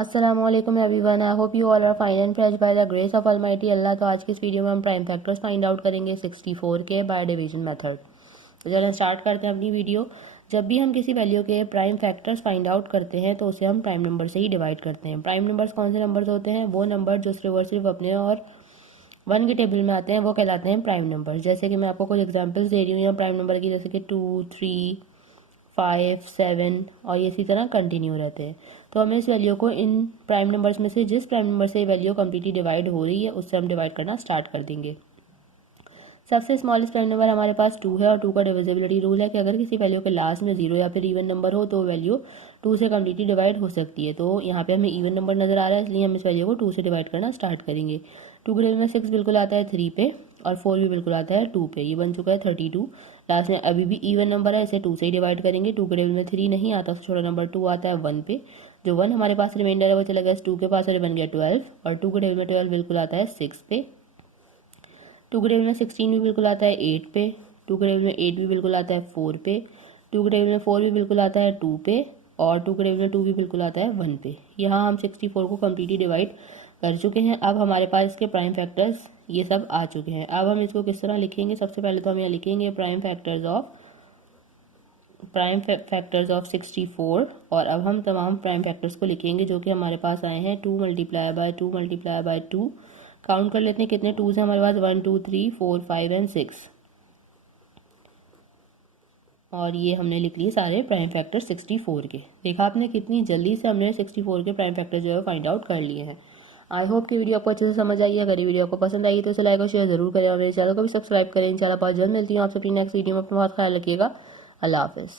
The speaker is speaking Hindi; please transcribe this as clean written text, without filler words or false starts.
अस्सलामुअलैकुम everyone, I hope you all are fine and fresh by the grace of almighty Allah. तो आज की इस वीडियो में हम प्राइम फैक्टर्स फाइंड आउट करेंगे 64 के बाय डिवीजन मेथड। तो चलिए स्टार्ट करते हैं अपनी वीडियो। जब भी हम किसी वैल्यू के प्राइम फैक्टर्स फाइंड आउट करते हैं तो उसे हम प्राइम नंबर से ही डिवाइड करते हैं। प्राइम नंबर्स कौन से नंबर्स होते हैं? वो नंबर जो सिर्फ अपने और 1 के टेबल में आते हैं वो कहलाते हैं प्राइम नंबर। जैसे कि मैं आपको कुछ एग्जांपल्स दे रही हूँ यहाँ प्राइम नंबर की, जैसे कि 2, 3, 5, 7 और ये इसी तरह कंटिन्यू रहते हैं। तो हमें इस वैल्यू को इन प्राइम नंबर्स में से जिस प्राइम नंबर से ये वैल्यू कम्प्लीटली डिवाइड हो रही है उससे हम डिवाइड करना स्टार्ट कर देंगे। सबसे स्मॉलेस्ट प्राइम नंबर हमारे पास 2 है और 2 का डिविजिबिलिटी रूल है कि अगर किसी वैल्यू के लास्ट में 0 या फिर इवन नंबर हो तो वैल्यू 2 से कम्प्लीटली डिवाइड हो सकती है। तो यहाँ पे हमें इवन नंबर नजर आ रहा है, इसलिए हम इस वैल्यू को 2 से डिवाइड करना स्टार्ट करेंगे। 2 के टेबल में 6 बिल्कुल आता है 3 पे और 4 भी बिल्कुल आता है 2 पे। ये बन चुका है 32। लास्ट में अभी भी इवन नंबर है, इसे 2 से ही डिवाइड करेंगे। 2 के टेबल में 3 नहीं आता, तो छोटा नंबर 2 आता है 1 पे। जो 1 हमारे पास रिमाइंडर है वो चला गया 2 के पास और बन गया 12। और 2 के टेबल में 12 बिल्कुल आता है 6 पे। 2 के टेबल में 16 भी बिल्कुल आता है 8 पे। 2 के टेबल में 8 भी बिल्कुल आता है 4 पे। 2 के टेबल में 4 भी बिल्कुल आता है 2 पे और 2 के टेबल में 2 भी बिल्कुल आता है 1 पे। यहाँ हम 64 को कम्प्लीटली डिवाइड कर चुके हैं। अब हमारे पास इसके प्राइम फैक्टर्स ये सब आ चुके हैं। अब हम इसको किस तरह लिखेंगे? सबसे पहले तो हम यहाँ लिखेंगे प्राइम फैक्टर्स ऑफ 64 और अब हम तमाम प्राइम फैक्टर्स को लिखेंगे जो कि हमारे पास आए हैं 2 multiply by 2 multiply by 2। Count कर लेते हैं कितने 2 से हमारे पास 1, 2, 3, 4, 5 एंड 6। और ये हमने लिख लिए सारे प्राइम फैक्टर 64 के। देखा आपने कितनी जल्दी से हमने 64 के प्राइम फैक्टर जो है फाइंड आउट कर लिए हैं। आई होप कि वीडियो आपको अच्छे से समझ आई है। अगर ये वीडियो आपको पसंद आई तो इसे लाइक और शेयर जरूर करें और मेरे चैनल को भी सब्सक्राइब करें। इंशाल्लाह बहुत जल्द मिलती हूँ आपसे अपनी नेक्स्ट वीडियो में। अपना बहुत ख्याल रखिएगा। अल्लाह हाफिज़।